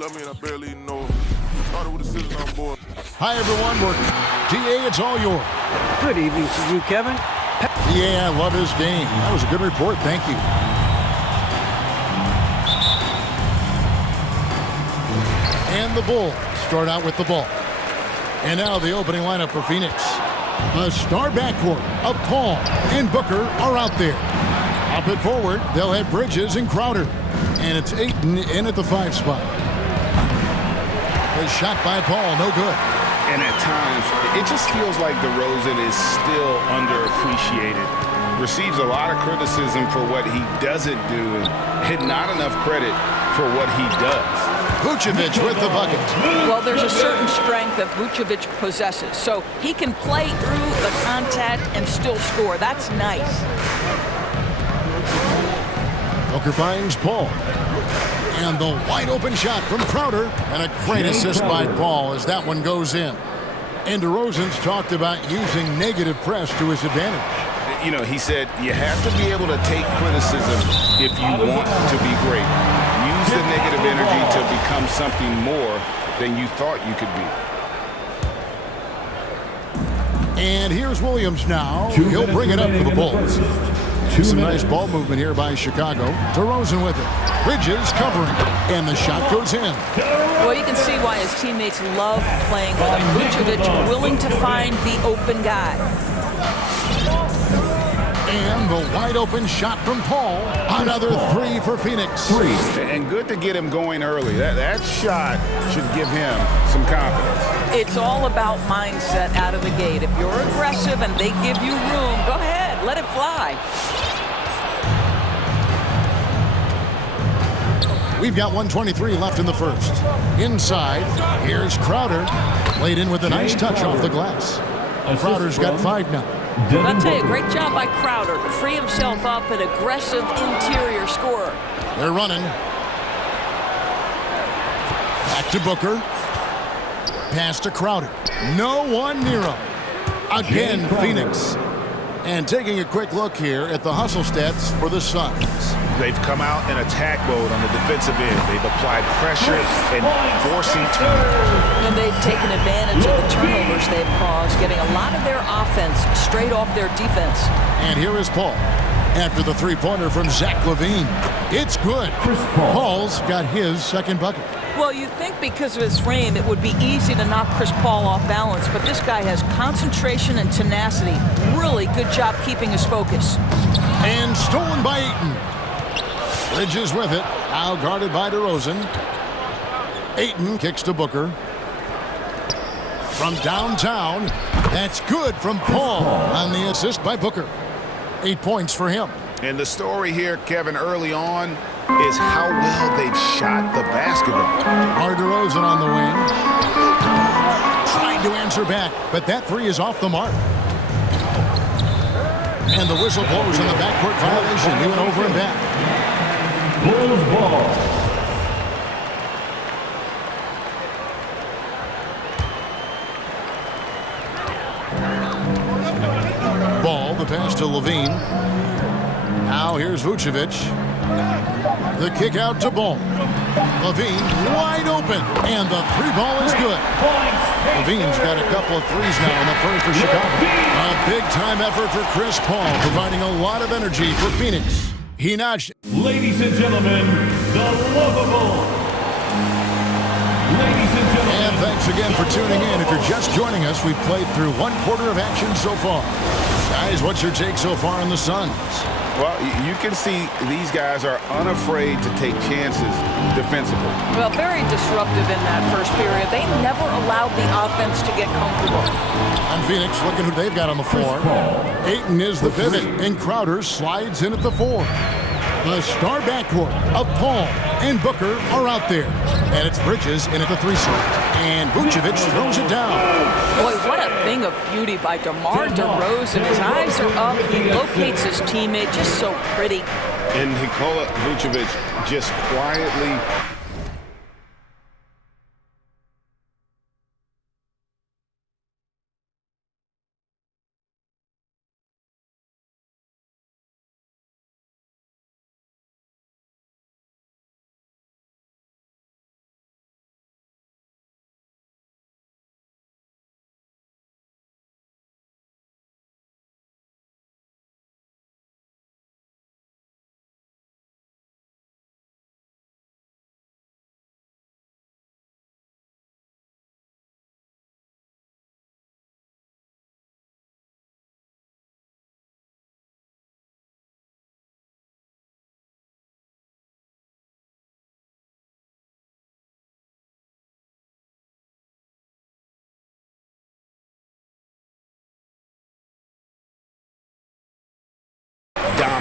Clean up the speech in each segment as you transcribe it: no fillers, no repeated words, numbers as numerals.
love me and I barely even know her. Started with a scissors on board. Hi, everyone. We're DA, it's all yours. Good evening to you, Kevin. Yeah, I love his game. That was a good report. Thank you. And the Bulls start out with the ball. And now the opening lineup for Phoenix. The star backcourt of Paul and Booker are out there. Up and forward, they'll have Bridges and Crowder. And it's Ayton in at the 5 spot. A shot by Paul, no good. And at times, it just feels like DeRozan is still underappreciated. Receives a lot of criticism for what he doesn't do and not enough credit for what he does. Vucevic with the bucket. Well, there's a certain strength that Vucevic possesses, so he can play through the contact and still score. That's nice. Booker finds Paul. And the wide open shot from Crowder. And a great assist by Paul as that one goes in. And DeRozan's talked about using negative press to his advantage. You know, he said you have to be able to take criticism if you want to be great. Use the negative energy to become something more than you thought you could be. And here's Williams now. He'll bring it up for the Bulls. Some nice ball movement here by Chicago. DeRozan with it. Bridges covering. And the shot goes in. Well, you can see why his teammates love playing with him. Vucevic willing to find the open guy. And the wide open shot from Paul. Another 3 for Phoenix. And good to get him going early. That shot should give him some confidence. It's all about mindset out of the gate. If you're aggressive and they give you room, go ahead, let it fly. We've got 1:23 left in the first. Inside, here's Crowder. Laid in with a nice touch off the glass. Crowder's got 5 now. I'll tell you, great job by Crowder to free himself up, an aggressive interior scorer. They're running. Back to Booker. Pass to Crowder. No one near him. Again, Phoenix. And taking a quick look here at the hustle stats for the Suns. They've come out in attack mode on the defensive end. They've applied pressure and forcing turnovers. And they've taken advantage of the turnovers they've caused, getting a lot of their offense straight off their defense. And here is Paul after the three-pointer from Zach LaVine. It's good. Paul's got his second bucket. Well, you think because of his frame, it would be easy to knock Chris Paul off balance, but this guy has concentration and tenacity. Really good job keeping his focus. And stolen by Ayton. Bridges with it. Now guarded by DeRozan. Ayton kicks to Booker. From downtown. That's good from Paul on the assist by Booker. 8 points for him. And the story here, Kevin, early on is how well they've shot the basketball. DeRozan on the wing. Trying to answer back, but that 3 is off the mark. And the whistle blows on the backcourt violation. He went over and back. Bulls ball. Ball, the pass to LaVine. Now here's Vucevic. The kick out to Ball. LaVine wide open. And the 3 ball is good. LaVine's got a couple of threes now in the first for Chicago. A big-time effort for Chris Paul, providing a lot of energy for Phoenix. He notched. Ladies and gentlemen, the lovable. Ladies and gentlemen. And thanks again for tuning in. If you're just joining us, we've played through 1/4 of action so far. Guys, what's your take so far on the Suns? Well, you can see these guys are unafraid to take chances defensively. Well, very disruptive in that first period. They never allowed the offense to get comfortable. On Phoenix, look at who they've got on the floor. Ayton is the pivot, and Crowder slides in at the 4. The star backcourt of Paul and Booker are out there. And it's Bridges in at the 3 slot. And Vucevic throws it down. Boy, what a thing of beauty by DeMar DeRozan. His eyes are up. He locates his teammate just so pretty. And Nikola Vucevic just quietly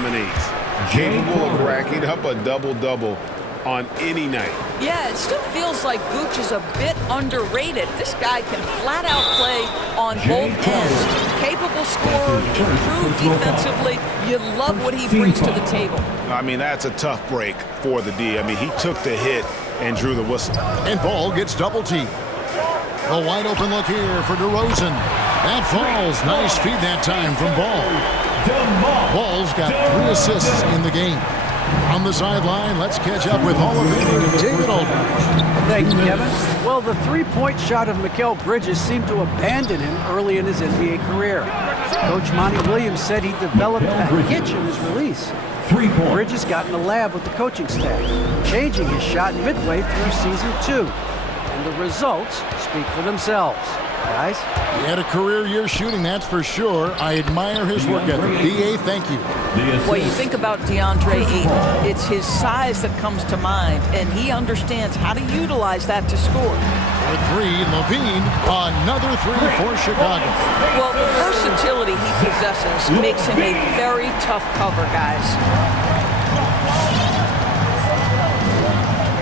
dominates. Capable of racking up a double-double on any night. Yeah, it still feels like Vooch is a bit underrated. This guy can flat out play on both ends. Capable scorer, improved defensively. You love what he brings to the table. I mean, that's a tough break for the D. I mean, he took the hit and drew the whistle. And Ball gets double teamed. A wide open look here for DeRozan. That falls. Nice feed that time from Ball. Ball's got 3 assists in the game. On the sideline, let's catch up with Hall of Famer David Aldridge. Thank you, Kevin. Well, the three-point shot of Mikal Bridges seemed to abandon him early in his NBA career. Coach Monty Williams said he developed a hitch in his release. Bridges got in the lab with the coaching staff, changing his shot midway through season 2. And the results speak for themselves. Guys? He had a career year shooting, that's for sure. I admire his work ethic. D.A., thank you. Well, you think about DeAndre Ayton. It's his size that comes to mind, and he understands how to utilize that to score. For 3, Levine, another 3 for Chicago. Well, the versatility he possesses makes him a very tough cover, guys.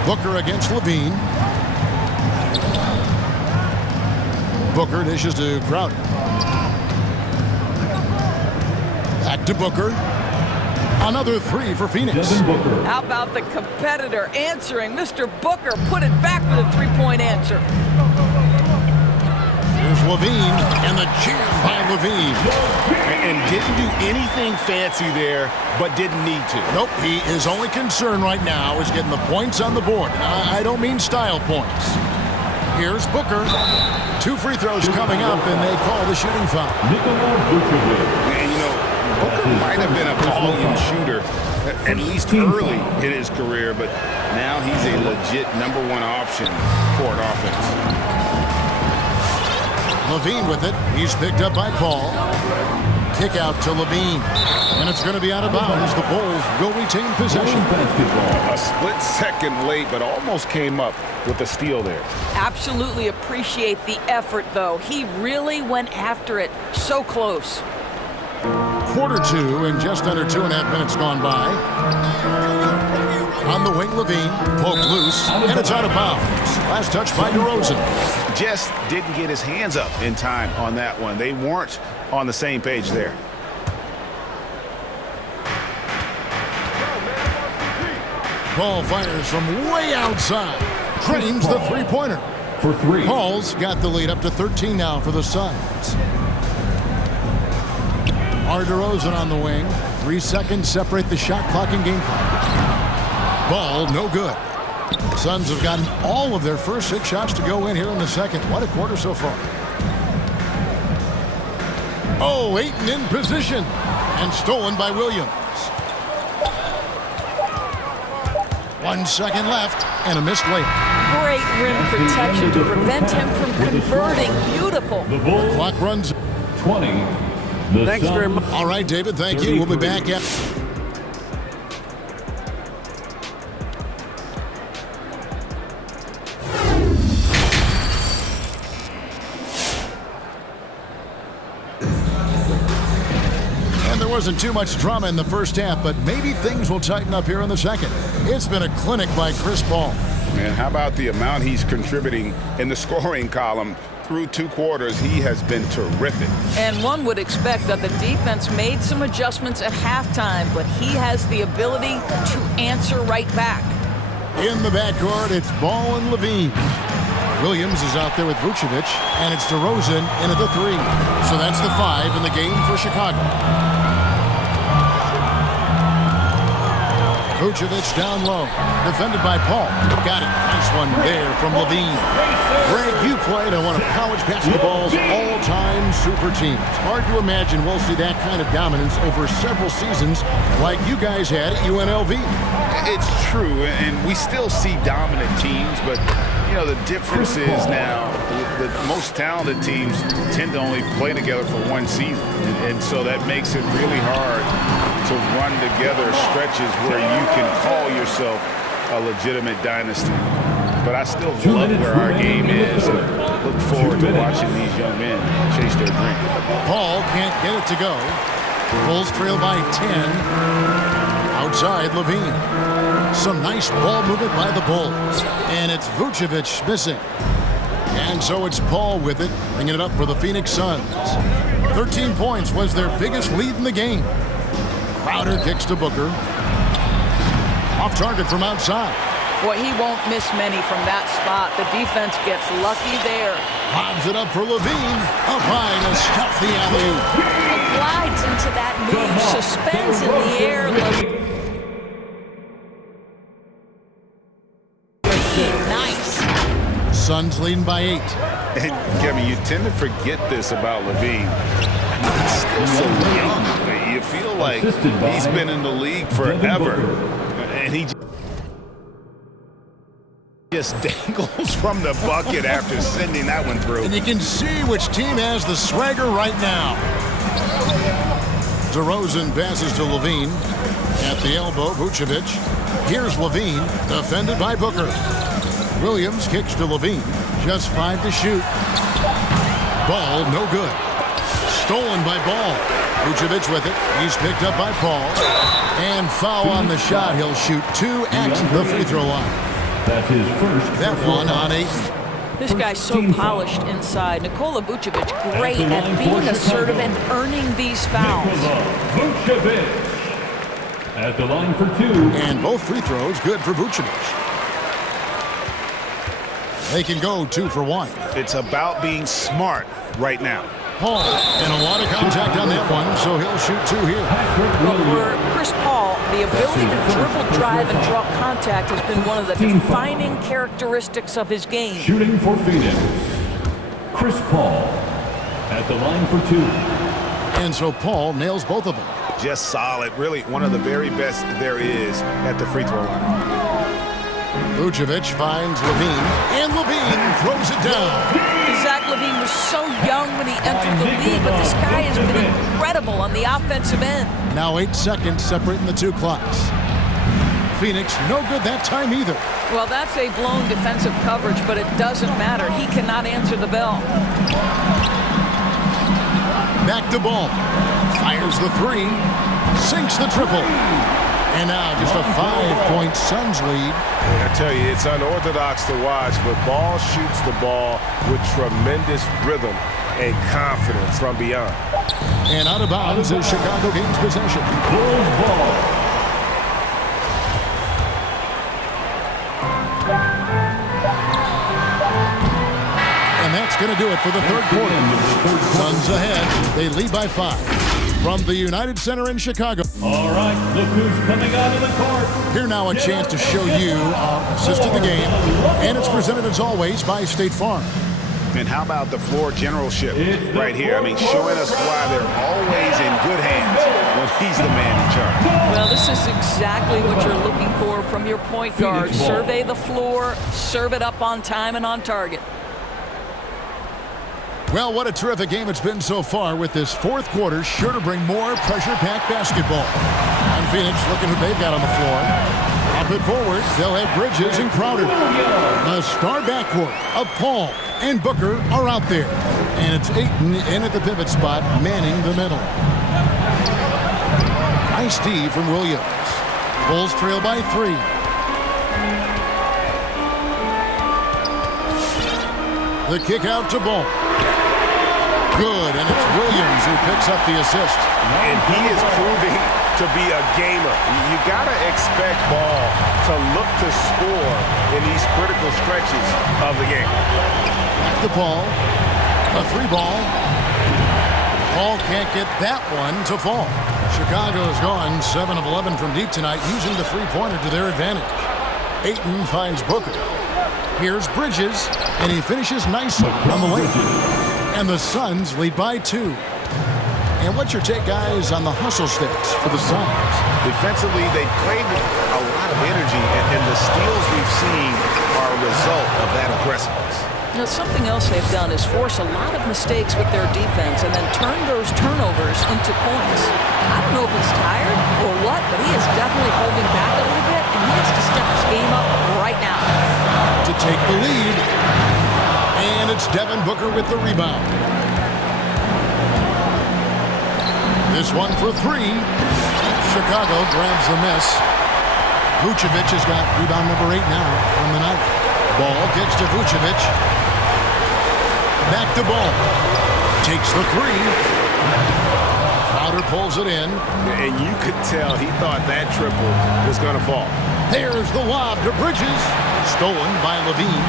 Booker against Levine. Booker dishes to Crowder. Back to Booker. Another 3 for Phoenix. How about the competitor answering? Mr. Booker put it back with a 3-point answer. Here's Levine, and the jam by Levine. And didn't do anything fancy there, but didn't need to. Nope, his only concern right now is getting the points on the board. I don't mean style points. Here's Booker. 2 free throws coming up, and they call the shooting foul. And, you know, Booker might have been a volume shooter, at least early in his career, but now he's a legit #1 option for an offense. Levine with it. He's picked up by Paul. Kick out to Levine. And it's going to be out of bounds. The Bulls will retain possession. A split second late, but almost came up with a steal there. Absolutely appreciate the effort, though. He really went after it. So close. Quarter 2 and just under 2.5 minutes gone by. On the wing, Levine poked loose, and it's out of bounds. Last touch by DeRozan. Just didn't get his hands up in time on that one. They weren't on the same page there. Paul fires from way outside. Drains the three-pointer. For 3. Paul's got the lead up to 13 now for the Suns. DeRozan on the wing. 3 seconds separate the shot clock and game clock. Ball, no good. Suns have gotten all of their first 6 shots to go in here in the second. What a quarter so far. Oh, Ayton in position. And stolen by Williams. 1 second left and a missed layup. Great rim protection to prevent him from converting. Beautiful. The Bulls, Clock runs. 20. The Thanks very Suns, much. All right, David, thank you. We'll be back at... There wasn't too much drama in the first half, but maybe things will tighten up here in the second. It's been a clinic by Chris Paul. And how about the amount he's contributing in the scoring column? Through 2 quarters, he has been terrific. And one would expect that the defense made some adjustments at halftime, but he has the ability to answer right back. In the backcourt, it's Ball and Levine. Williams is out there with Vucevic, and it's DeRozan in at the 3. So that's the 5 in the game for Chicago. Vucevic down low, defended by Paul. Got it. Nice one there from Levine. Greg, you played on one of college basketball's all-time super teams. Hard to imagine we'll see that kind of dominance over several seasons like you guys had at UNLV. It's true, and we still see dominant teams, but you know, the difference is now the most talented teams tend to only play together for 1 season, and so that makes it really hard to run together stretches where you can call yourself a legitimate dynasty. But I still love where our game is and look forward to watching these young men chase their dream. Paul can't get it to go. Bulls trail by 10. Outside, Levine. Some nice ball movement by the Bulls. And it's Vucevic missing. And so it's Paul with it, bringing it up for the Phoenix Suns. 13 points was their biggest lead in the game. Crowder kicks to Booker. Off target from outside. Boy, he won't miss many from that spot. The defense gets lucky there. Lobs it up for Levine. Up high to stuff the alley-oop. He glides into that move, suspends in the air. Nice. Suns leading by 8. And Kevin, you tend to forget this about Levine. He's still so young. You feel like he's been in the league forever. And he just dangles from the bucket after sending that one through. And you can see which team has the swagger right now. DeRozan passes to Levine. At the elbow, Vucevic. Here's Levine, defended by Booker. Williams kicks to Levine. Just 5 to shoot. Ball, no good. Stolen by Ball. Vucevic with it. He's picked up by Paul. And foul on the shot. He'll shoot 2 at the free throw line. That's his first. That one on 8. This guy's so polished inside. Nikola Vucevic, great at being assertive and earning these fouls. Vucevic at the line for 2. And both free throws good for Vucevic. They can go 2 for 1. It's about being smart right now. Paul, and a lot of contact on that one, so he'll shoot 2 here. But for Chris Paul, the ability to dribble, drive, and draw contact has been one of the defining characteristics of his game. Shooting for Phoenix, Chris Paul at the line for 2. And so Paul nails both of them. Just solid. Really one of the very best there is at the free throw line. Vucevic finds Levine, and Levine throws it down. Zach LaVine was so young when he entered the league, but this guy has been incredible on the offensive end. Now 8 seconds separating the 2 clocks. Phoenix, no good that time either. Well, that's a blown defensive coverage, but it doesn't matter. He cannot answer the bell. Back to Ball. Fires the 3. Sinks the triple. And now just a 5-point Suns lead. I tell you, it's unorthodox to watch, but Ball shoots the ball with tremendous rhythm and confidence from beyond. And out of bounds as Chicago gains possession. Bulls ball. And that's going to do it for the third quarter. Suns ahead. They lead by 5. From the United Center in Chicago. All right, look who's coming out of the court. Here now a chance to show you our assist to the game. And it's presented as always by State Farm. And how about the floor generalship right here? I mean, showing us why they're always in good hands when he's the man in charge. Well, this is exactly what you're looking for from your point guard. Survey the floor, serve it up on time and on target. Well, what a terrific game it's been so far, with this fourth quarter sure to bring more pressure-packed basketball. And Phoenix looking who they've got on the floor. Up and forward, they'll have Bridges and Crowder. The star backcourt of Paul and Booker are out there. And it's Ayton in at the pivot spot, manning the middle. Nice D from Williams. Bulls trail by 3. The kick out to Ball. Good, and it's Williams who picks up the assist. And he is proving to be a gamer. You got to expect Ball to look to score in these critical stretches of the game. Back to Paul. A 3 ball. Paul can't get that one to fall. Chicago has gone 7 of 11 from deep tonight, using the three-pointer to their advantage. Ayton finds Booker. Here's Bridges, and he finishes nicely on the layup. And the Suns lead by 2. And what's your take, guys, on the hustle sticks for the Suns? Defensively, they played with a lot of energy, and the steals we've seen are a result of that aggressiveness. Now, something else they've done is force a lot of mistakes with their defense and then turn those turnovers into points. I don't know if he's tired or what, but he is definitely holding back a little bit, and he has to step his game up right now. To take the lead. And it's Devin Booker with the rebound. This one for three. Chicago grabs the miss. Vucevic has got rebound number 8 now on the night. Ball gets to Vucevic. Back to Ball. Takes the three. Crowder pulls it in. And you could tell he thought that triple was going to fall. There's the lob to Bridges. Stolen by Levine.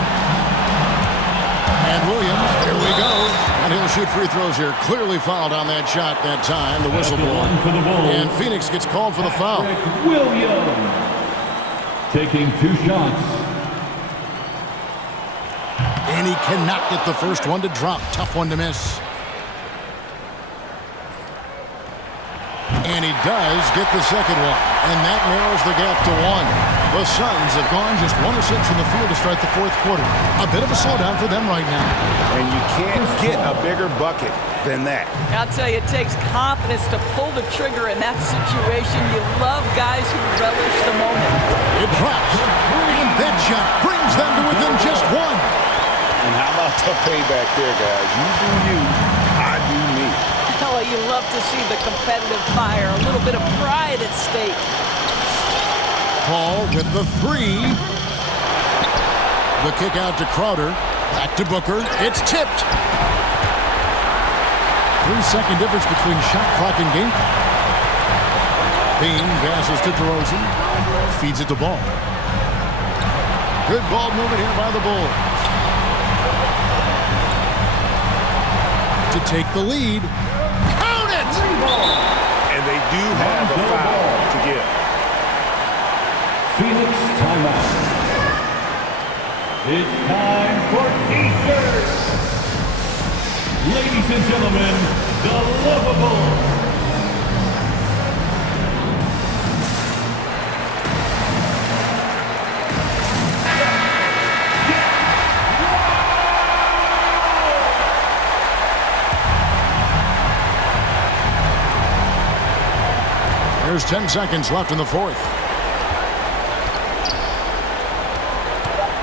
And Williams, here we go. And he'll shoot free throws here. Clearly fouled on that shot that time. The whistle blown. And Phoenix gets called for the foul. Williams taking 2 shots. And he cannot get the first one to drop. Tough one to miss. And he does get the second one. And that narrows the gap to 1. The Suns have gone just 1 of 6 in the field to start the fourth quarter. A bit of a slowdown for them right now. And you can't get a bigger bucket than that. I'll tell you, it takes confidence to pull the trigger in that situation. You love guys who relish the moment. It drops. And that shot brings them to within just 1. And how about the payback there, guys? You do you, I do me. Oh, you love to see the competitive fire. A little bit of pride at stake. Paul with the three. The kick out to Crowder. Back to Booker. It's tipped. 3-second difference between shot clock and game clock. Bean passes to DeRozan. Feeds it to Ball. Good ball movement here by the Bulls. To take the lead. Count it! And they do have a foul to give. Phoenix timeout. It's time for T-shirts. Ladies and gentlemen, the Lovables. There's 10 seconds left in the fourth.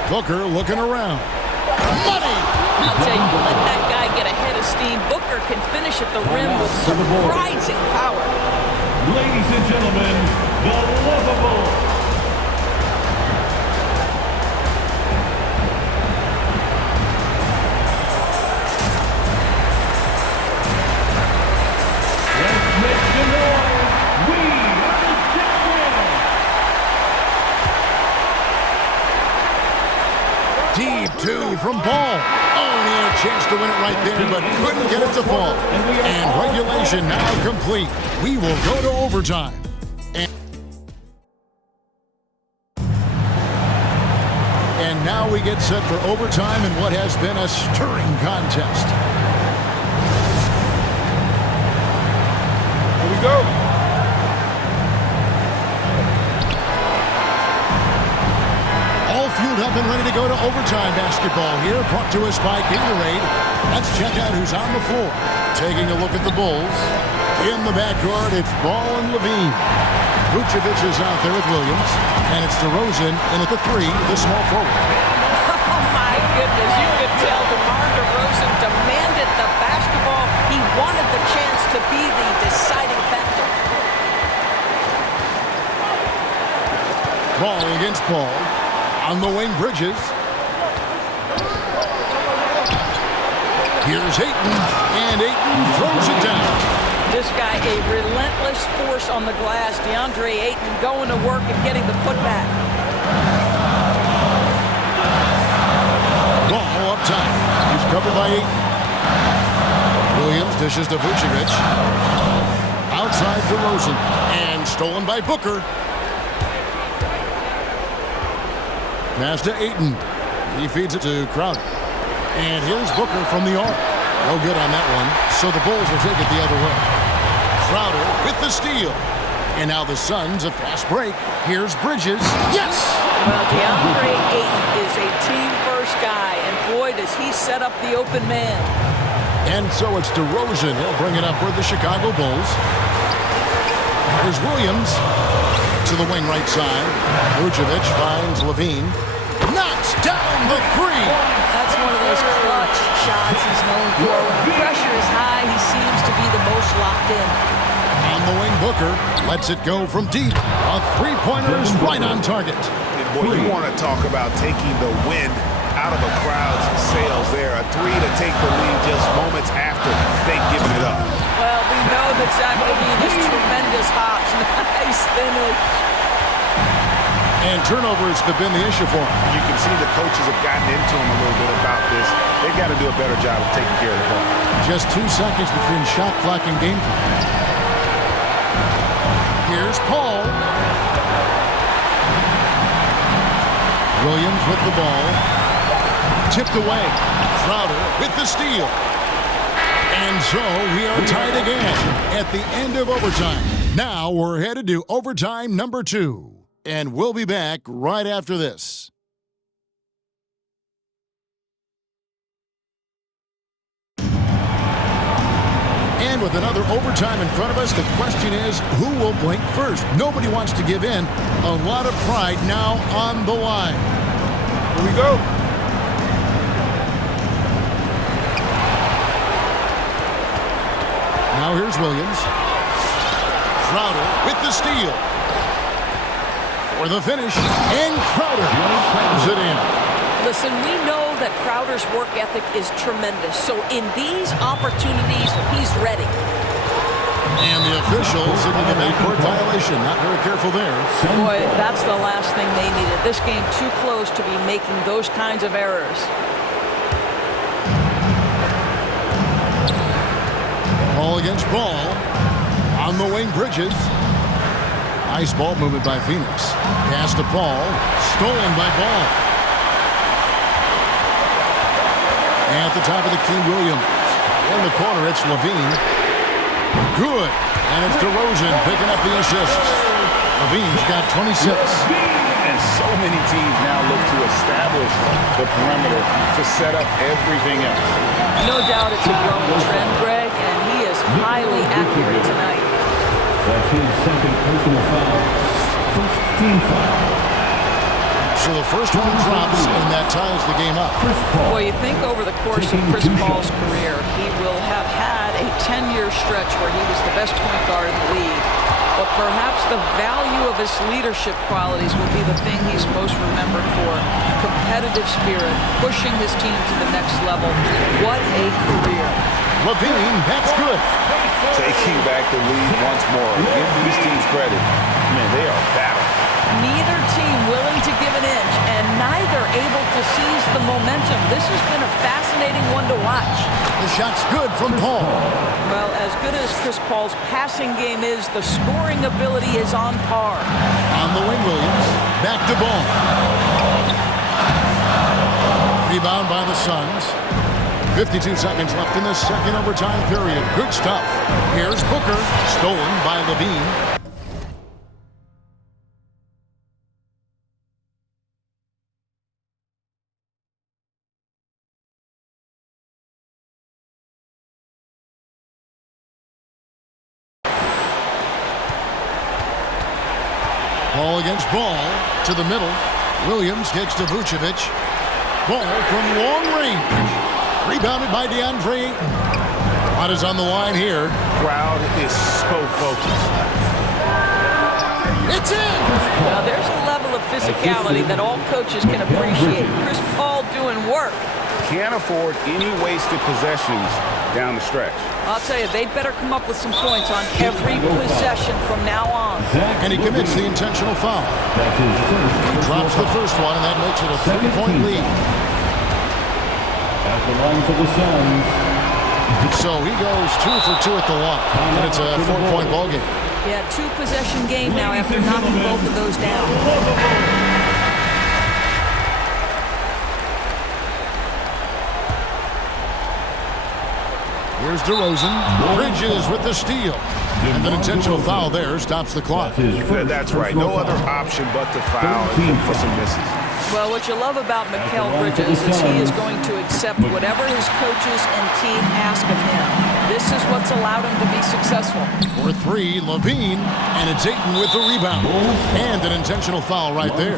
Booker looking around. Money! I'll tell you, let that guy get ahead of steam. Booker can finish at the rim with surprising power. Ladies and gentlemen, the Lovables. Deep two from Ball. Oh, and he had a chance to win it right there, but couldn't get it to fall. And regulation now complete. We will go to overtime. And now we get set for overtime in what has been a stirring contest. Here we go. Fueled up and ready to go to overtime basketball here, brought to us by Gatorade. Let's check out who's on the floor. Taking a look at the Bulls. In the backcourt, it's Ball and Levine. Vucevic is out there with Williams. And it's DeRozan in at the three, the small forward. Oh, my goodness. You could tell DeMar DeRozan demanded the basketball. He wanted the chance to be the deciding factor. Ball against Paul. On the wing, Bridges. Here's Ayton, and Ayton throws it down. This guy, a relentless force on the glass. DeAndre Ayton going to work and getting the putback. Ball up top. He's covered by Ayton. Williams dishes to Vucevic. Outside DeRozan, and stolen by Booker. Pass to Ayton. He feeds it to Crowder. And here's Booker from the arc. No good on that one. So the Bulls will take it the other way. Crowder with the steal. And now the Suns, a fast break. Here's Bridges. Yes! Well, DeAndre Ayton is a team-first guy. And boy, does he set up the open man. And so it's DeRozan. He'll bring it up for the Chicago Bulls. Here's Williams. To the wing right side. Vucevic finds Levine. Knocks down the three. That's one of those clutch shots he's known for. When the pressure is high, he seems to be the most locked in. the wing, Booker lets it go from deep. A three-pointer is right on target. Boy, you want to talk about taking the wind out of a crowd's sails there. A three to take the lead just moments after they've given it up. Well, we know that Zach LaVine has tremendous hops. Nice finish. And turnovers have been the issue for him. You can see the coaches have gotten into him a little bit about this. They've got to do a better job of taking care of the ball. Just 2 seconds between shot clock and game clock. Here's Paul. Williams with the ball. Tipped away. Crowder with the steal. And so we are tied again at the end of overtime. Now we're headed to overtime number 2. And we'll be back right after this. And with another overtime in front of us, the question is, who will blink first? Nobody wants to give in. A lot of pride now on the line. Here we go. Now here's Williams. Crowder with the steal. For the finish, and Crowder slams it in. Listen, we know that Crowder's work ethic is tremendous. So in these opportunities, he's ready. And the officials signal the backcourt violation. Not very careful there. Boy, that's the last thing they needed. This game too close to be making those kinds of errors. Ball against ball. On the wing, Bridges. Nice ball movement by Phoenix. Pass to Paul. Stolen by Ball. And at the top of the key, Williams. In the corner, it's LaVine. Good. And it's DeRozan picking up the assist. LaVine's got 26. And so many teams now look to establish the perimeter to set up everything else. No doubt it's a growing trend, Greg, and he is highly accurate tonight. That's his second personal foul. First team foul. So the first one drops, and that ties the game up. Boy, you think over the course of Chris Paul's career, he will have had a 10-year stretch where he was the best point guard in the league. But perhaps the value of his leadership qualities will be the thing he's most remembered for. Competitive spirit, pushing his team to the next level. What a career. LaVine, that's good. Taking back the lead once more. Give these teams credit. Man, they are battling. Neither team willing to give an inch, and neither able to seize the momentum. This has been a fascinating one to watch. The shot's good from Paul. Well, as good as Chris Paul's passing game is, the scoring ability is on par. On the wing, Williams. Back to Ball. Rebound by the Suns. 52 seconds left in the second overtime period. Good stuff. Here's Booker. Stolen by LaVine. Ball against Ball to the middle. Williams gets to Vucevic. Ball from long range. Rebounded by DeAndre Ayton. What is on the line here? Crowd is so focused. It's in! Now, there's a level of physicality that all coaches can appreciate. Chris Paul doing work. Can't afford any wasted possessions down the stretch. I'll tell you, they better come up with some points on every possession from now on. And he commits the intentional foul. That's his first. He drops the first one, and that makes it a 3-point lead. At the line for the Suns. So he goes 2 for 2 at the line, and it's a 4-point ball game. Yeah, 2-possession game now after knocking both of those down. Here's DeRozan. Bridges with the steal. And an intentional foul there stops the clock. That's right. No other option but to foul and for some misses. Well, what you love about Mikal Bridges is he is going to accept whatever his coaches and team ask of him. This is what's allowed him to be successful. For 3, LaVine, and it's Ayton with the rebound. And an intentional foul right there.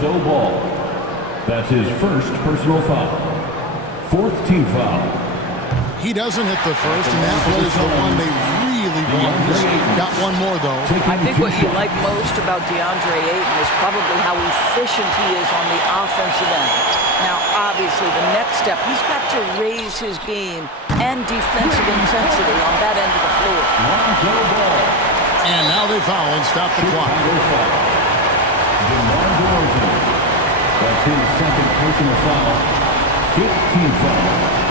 That's his first personal foul. Fourth team foul. He doesn't hit the first, and that was the one they really one. He's got one more, though. I think what you like most about DeAndre Ayton is probably how efficient he is on the offensive end. Now, obviously, the next step, he's got to raise his game and defensive intensity on that end of the floor. And now they foul and stop the clock. That's his second personal foul. 15th foul.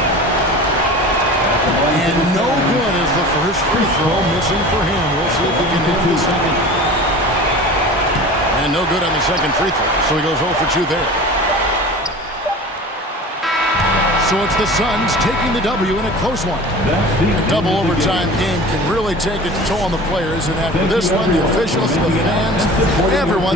And no good is the first free throw missing for him. We'll see if he can hit the second. And no good on the second free throw. So he goes 0 for 2 there. So it's the Suns taking the W in a close one. A double overtime game can really take its toll on the players. And after this one, the officials, the fans, everyone's